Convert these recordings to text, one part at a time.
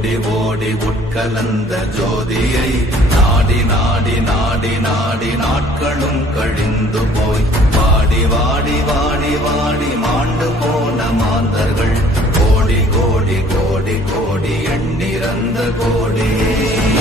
ஓடி ஓடி உட்கலந்த ஜோதியை நாடி நாடி நாடி நாடி நாட்களும் கழிந்து போய் வாடி வாடி வாடி வாடி மாண்டு போன மாந்தர்கள் கோடி கோடி கோடி கோடி எண்ணிறந்த கோடி.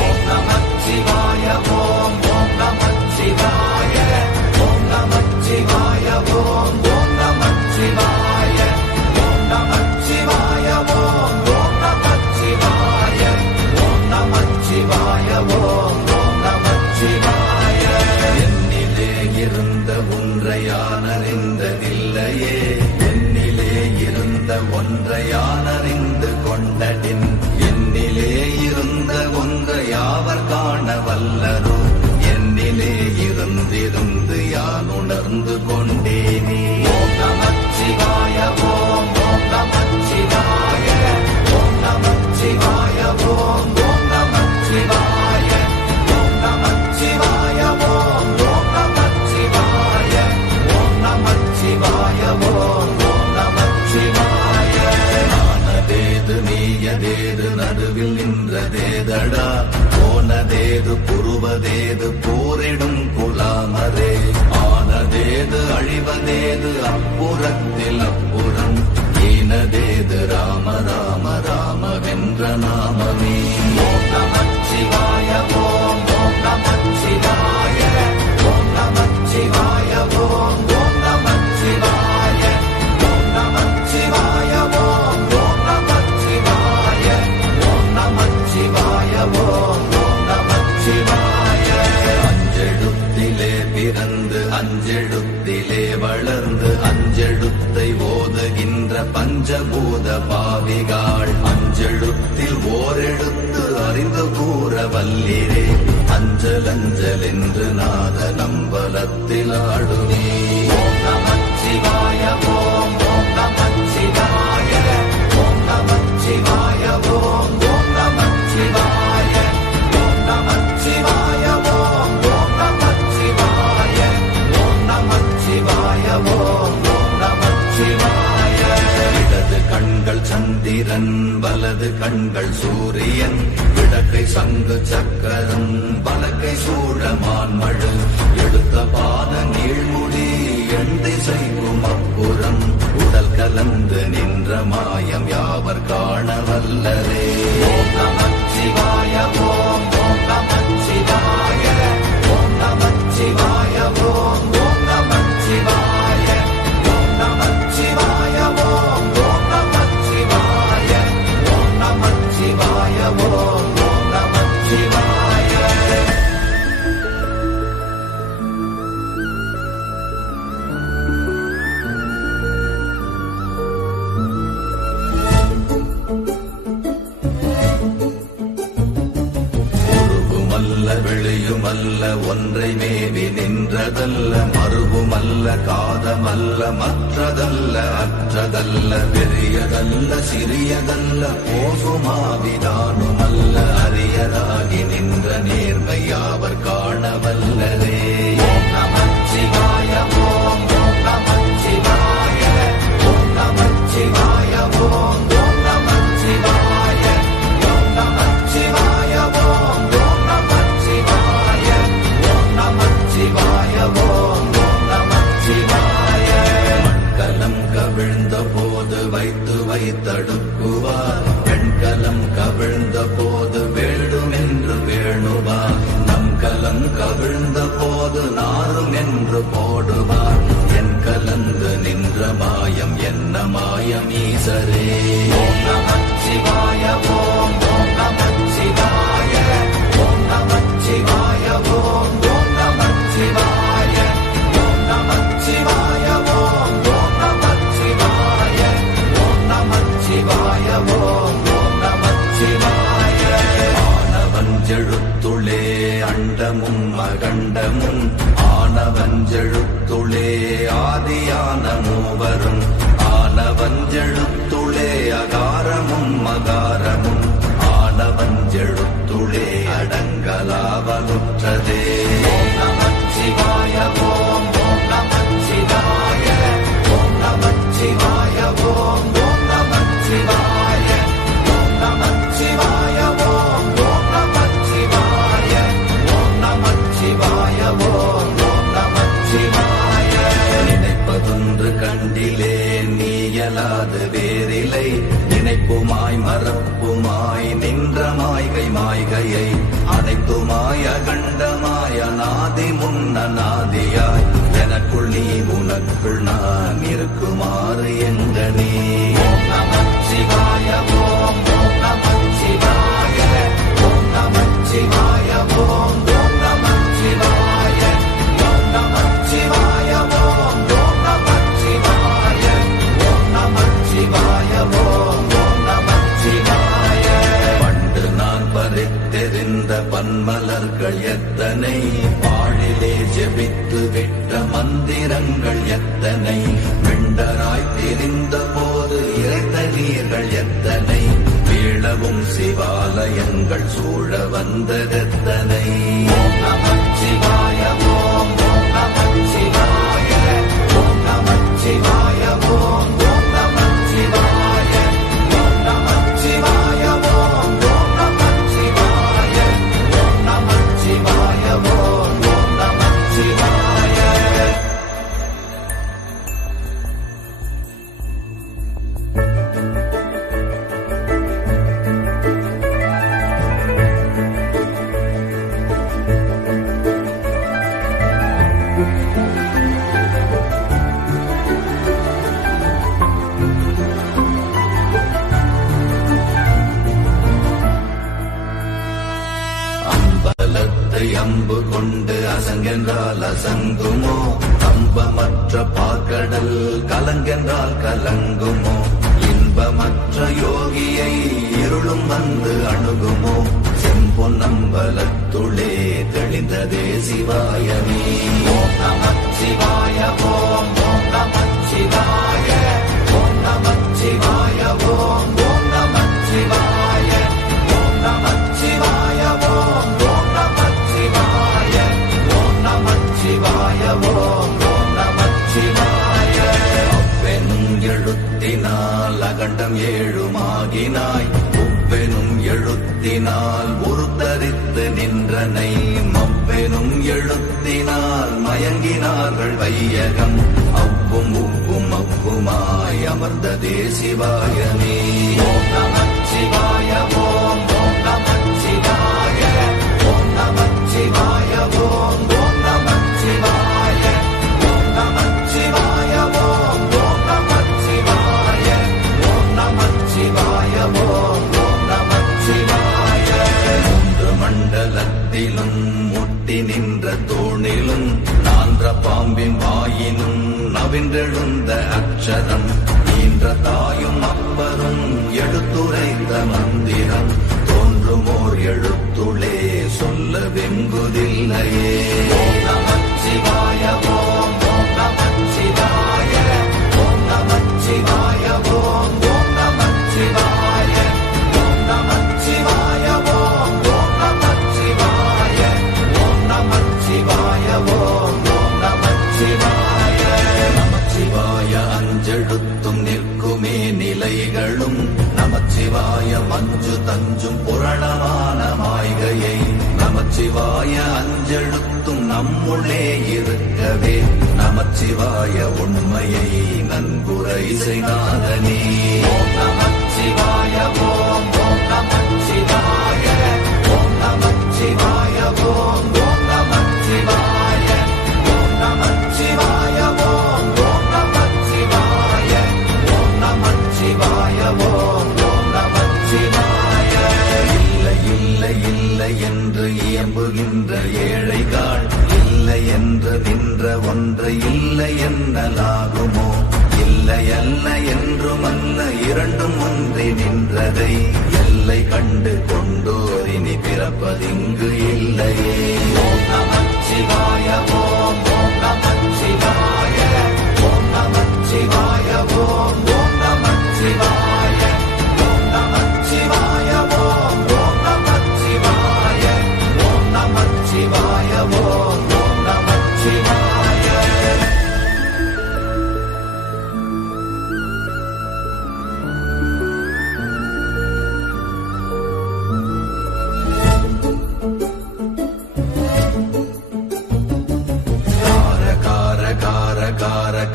ஓம் நமச்சிவாய ஓம் ஓம் நமச்சிவாய ஓம் நமச்சிவாய ஓம் ஓம் நமச்சிவாய ஓம் நமச்சிவாய ஓம் ஓம் நமச்சிவாய ஓம் நமச்சிவாய ஓம் ஓம் நமச்சிவாய. என்னிலே இருந்த ஒன்றை யான் அறிந்ததில்லையே, என்னிலே இருந்த ஒன்றை யான் அறிந்து கொண்டடின், என்னிலே இருந்த ஒன்றை யாவர் காண வல்லரோ, என்னிலே இருந்திருந்து யான் உணர்ந்து கொண்டேனே. ஓம் நமச்சிவாய ஓம் ஓம் நமச்சிவாய ஓம் நமச்சிவாய ஓம் ஓம் நமச்சிவாய ஓம் நமச்சிவாய ஓம் ஓம் நமச்சிவாய ஓம் நமச்சிவாய ஓம் ஓம் நமச்சிவாய. ஆனதேது நீயதேது நடுவில் நின்றதேதடா, போனதேது புருவதேது போரிடும் குலாமரே, ஆனதேது அழிவதேது அப்புறத்தில் அப்புறம், ஈனதேது ராம ராம ராமவென்ற நாமமே. ஓம் நமச்சிவாய ஓம் ஓம் நமச்சிவாய ஓம் நமச்சிவாய ஓம் ஓம் நமச்சிவாய ஓம் நமச்சிவாய ஓம் ஓம் நமச்சிவாய ஓம் நமச்சிவாய ஓம் ஓம் நமச்சிவாய. அஞ்செழுத்திலே பிறந்து அஞ்செழுத்திலே வளர்ந்து அஞ்செழுத்தை ஓதுகின்ற பஞ்சபூத பாவிகாள், அஞ்செழுத்தில் ஓரெழுத்து அறிந்து கூற வல்லிரே, அஞ்சல் அஞ்சல் என்று நாத நம்பலத்தில் ஆடுவே. ஓம் நமச்சிவாய ஓம் ஓம் நமச்சிவாய ஓம் நமச்சிவாய ஓம் ஓம் நமச்சிவாய ஓம் நமச்சிவாய ஓம் ஓம் நமச்சிவாய ஓம் நமச்சிவாய ஓம் ஓம் நமச்சிவாய. இடது கண்கள் சந்திரன் வலது கண்கள் சூரியன், இடக்கை சங்கு சக்கரம் வலக்கை சூழமான் மழு, எடுத்த பாத நீழ்முடி எண் திசைக்கும் அப்புறம், உடல் கலந்து நின்ற மாயம் யாவர் காண வல்லரே. ஓம் நமச்சிவாய ஓம் ஓம் நமச்சிவாய ஓம் நமச்சிவாய ஓம் ஓம் நமச்சிவாய ஓம் நமச்சிவாய ஓம் ஓம் நமச்சிவாய ஓம் நமச்சிவாய ஓம் ஓம் நமச்சிவாய. உருவுமல்ல வெளியுமல்ல ஒன்றை மேவி நின்றதல்ல, மறுவுமல்ல காதமல்ல மற்றதல்ல அற்றதல்ல, பெரியதல்ல சிறியதல்ல போசுமாவிதானுமல்ல, அரியதாகி நின்ற நேர்மை யாவர் காண வல்லரே. ஓம் நமச்சிவாய ஓம் ஓம் நமச்சிவாய ஓம் நமச்சிவாய ஓம் ஓம் நமச்சிவாய ஓம் நமச்சிவாய ஓம் ஓம் நமச்சிவாய ஓம் நமச்சிவாய ஓம் ஓம் நமச்சிவாய. மண்கலம் கவிழ்ந்த போது வைத்து வைத்தடுக்குவார், பெண்கலம் கவிழ்ந்த போது வேண்டுமென்று வேணுவார், நம் கலம் கவிழ்ந்த போது நாரும் என்று போடுவார், என் கலந்து நின்ற மாயம் என்ன மாயம் ஈசரே. ஓம் நமச்சிவாய ஓம் ஓம் நமச்சிவாய ஓம் நமச்சிவாய ஓம் ஓம் நமச்சிவாய ஓம் நமச்சிவாய ஓம் ஓம் நமச்சிவாய ஓம் நமச்சிவாய ஓம் ஓம் நமச்சிவாய. ஆனவஞ்செழுத்துளே அண்டமும் அகண்டமும், ஆனவஞ்செழுத்துளே ஆதியான மூவரும், ஆனவஞ்செழுத்துளே அகாரமும் மகாரமும், ஆனவஞ்செழுத்துளே அடங்கலாவலுற்றதே. ஓம் நமச்சிவாய ஓம் ஓம் நமச்சிவாய ஓம் நமச்சிவாய ஓம் ஓம் நமச்சிவாய ஓம் நமச்சிவாய ஆதி முன்னநாதியாய் எனக்குள் நீ உனக்குள் நான் இருக்குமாறு எங்க நீ. ஓம் நமச்சிவாய ஓம் ஓம் நமச்சிவாய ஓம் நமச்சிவாய ஓம் ஓம் நமச்சிவாய ஓம் நமச்சிவாய ஓம் ஓம் நமச்சிவாய ஓம் நமச்சிவாய ஓம் ஓம் நமச்சிவாய. பண்டு நான் பறித்தெறிந்த பன்மலர்கள் எத்தனை, பாழிலே ஜெபித்து விட்ட மந்திரங்கள் எத்தனை, விண்டராய் தெரிந்த போது இறைத்த நீர்கள் எத்தனை, வீழவும் சிவாலயங்கள் சூழ வந்ததெத்தனை. ஓம் நமச்சிவாய ஓம் ஓம் நமச்சிவாய ஓம் நமச்சிவாய ஓம் ஓம் நமச்சிவாய ஓம் நமச்சிவாய ஓம் ஓம் நமச்சிவாய ஓம் நமச்சிவாய ஓம் ஓம் நமச்சிவாய. அம்பலத்தை அம்பு கொண்டு அசங்கென்றால் அசங்குமோ, கம்பமற்ற பாக்கடல் கலங்கென்றால் கலங்குமோ, இன்பமற்ற யோகியை இருளும் வந்து அணுகுமோ, செம்பொன்னம்பலத்துளே தெளிந்ததே சிவாயமே. ஓம் நமச்சிவாய ஓம் ஓம் நமச்சிவாய ஓம் நமச்சிவாய ஓம் ஓம் நமச்சிவாய ஓம் நமச்சிவாய ஓம் ஓம் நமச்சிவாய ஓம் நமச்சிவாய ஓம் ஓம் நமச்சிவாய. அவ்வெனும் எழுத்தினால் அகண்டம் ஏழுமாகினாய், உவ்வெனும் எழுத்தினால் உருத்தரித்து நின்றனை, மவ்வெனும் எழுத்தினால் மயங்கினார்கள் வையகம், அவ்வும் உவ்வும் அவ்வுமாய் அமர்ந்ததே சிவாயமே. ஓம் நமச்சிவாய ஓம் ஓம் நமச்சிவாய ஓம் நமச்சிவாய ஓம் ஓம் நமச்சிவாய ஓம் நமச்சிவாய ஓம் ஓம் நமச்சிவாய ஓம் நமச்சிவாய ஓம் ஓம் நமச்சிவாய. மூன்று மண்டலத்திலும் முட்டி நின்ற தூணிலும் நான்ற பாம்பின் வாயினும் நவின்றெழுந்த அக்ஷரம், ஈன்ற தாயும் அப்பரும் எடுத்துரைத்த மந்திரம், தோன்றுமோர் எழுத்துளே சொல்ல வெங்குதில்லையே. ஓம் நமச்சிவாய ஓம் ஓம் நமச்சிவாய ஓம் நமச்சிவாய ஓம் ஓம் நமச்சிவாய ஓம் நமச்சிவாய ஓம் ஓம் நமச்சிவாய ஓம் நமச்சிவாய ஓம் ஓம் நமச்சிவாய. நமச்சிவாய அஞ்செழுத்தும் நிற்குமே நிலைகளும், நமச்சிவாய மஞ்சு தஞ்சும் புரணமான மாய்கையை, நமச்சிவாய அஞ்செழுத்தும் நம்முள்ளே இருக்கவே, நமச்சிவாய உண்மையை நன்குரை செய்தாதனே. ஓம் நமச்சிவாய ஓம் ஓம் நமச்சிவாய ஓம் நமச்சிவாய ஓம் ஓம் நமச்சிவாய ஓம் நமச்சிவாய ஓம் ஓம் நமச்சிவாய ஓம் நமச்சிவாய ஓம் ஓம் நமச்சிவாய. இல்லை இல்லை இல்லை என்று இயம்புகின்ற ஏழைகள், இல்லை என்று நின்ற ஒன்று இல்லை என்னலாகுமோ, இல்லை அல்ல என்றுமல்ல இரண்டும் ஒன்றி நின்றதை, எல்லை கண்டு கொண்டோர் இனி பிறப்பதிங்கு இல்லையே. ஓம் நமச்சிவாய ஓம் ஓம் நமச்சிவாய ஓம் நமச்சிவாய ஓம் ஓம் நமச்சிவாய ஓம் நமச்சிவாய ஓம் ஓம் நமச்சிவாய ஓம் நமச்சிவாய ஓம் ஓம் நமச்சிவாய.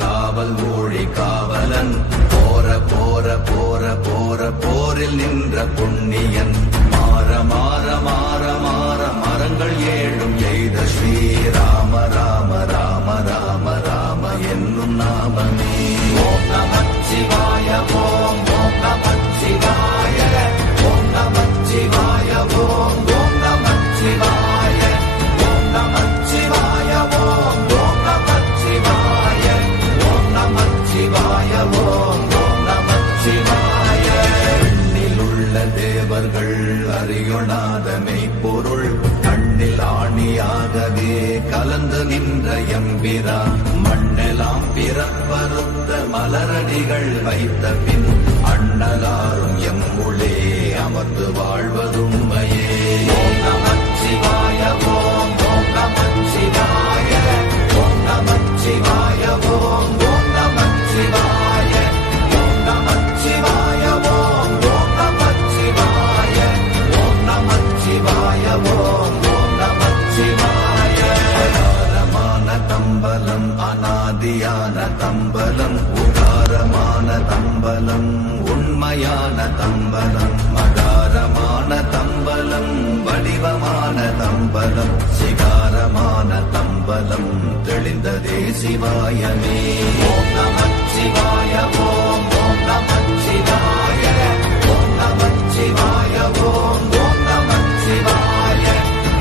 காவல் ஊழி காவலன், போற போற போற போற போரில் நின்ற புண்ணியன், மாற மாற மாற மாற மரங்கள் ஏழும் எய்த ஸ்ரீராம தேவர்கள் அறியொணாத மெய்ப்பொருள் கண்ணில் ஆணியாகவே கலந்து நின்ற எம்பிரா மண்ணெல்லாம் பிறப்பறுத்த மலரடிகள் வைத்த பின் அண்ணலாரும் எம்முளே அமர்ந்து வாழ்வதுண்மையே. ஓம் நமச்சிவாய ஓம் ஓம் நமச்சிவாய ஓம் நமச்சிவாய ஓம் ஓம் நமச்சிவாய ஓம் நமச்சிவாய ஓம் ஓம் நமச்சிவாய ஓம் நமச்சிவாய ஓம் ஓம் நமச்சிவாய. அகாரமான தம்பலம் அநாதியான தம்பலம் உகாரமான தம்பலம் உண்மையான தம்பலம் மகாரமான தம்பலம் வடிவமான தம்பலம் சிகாரமான தம்பலம் தெளிந்ததே சிவாயமே. ஓம் நமச்சிவாய ஓம் ஓம் நமச்சிவாய ஓம் நமச்சிவாய ஓம் ஓம் நமச்சிவாய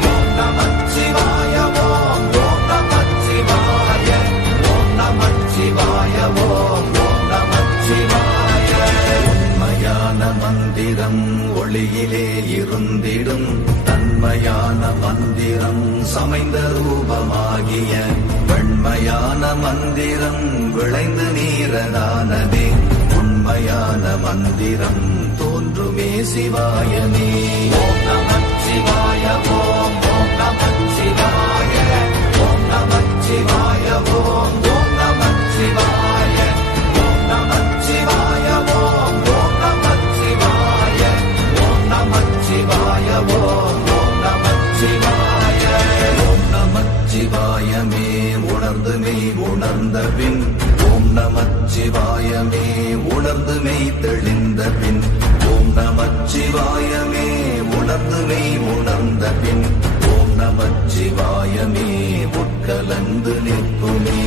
ஓம் நமச்சிவாய ஓம் ஓம் நமச்சிவாய ஓம் நமச்சிவாய ஓம் ஓம் நமச்சிவாய. உண்மையான மந்திரம் ஒளியிலே இருந்திடும் தன்மையான மந்திரம் சமைந்த ரூபமாகிய வெண்மையான மந்திரம் விளைந்து நீரதானதே உண்மையான மந்திரம் தோன்றுமே சிவாயமே. ஓம் நமச்சிவாய ஓம் ஓம் நமச்சிவாய ஓம் நமச்சிவாய ஓம் ஓம் நமச்சிவாய ஓம் நமச்சிவாய ஓம் ஓம் நமச்சிவாய ஓம் நமச்சிவாய ஓம் ஓம் நமச்சிவாய. ஓம் நமச்சிவாயமே உணர்ந்து மெய் உணர்ந்த பின் ஓம் நமச்சிவாயமே உணர்ந்து மெய் தெளிந்த பின் ஓம் நமச்சிவாயமே உணர்ந்து மெய் உணர்ந்த பின் ஓம் நமச்சிவாயமே உட்கலந்து நிற்குமே.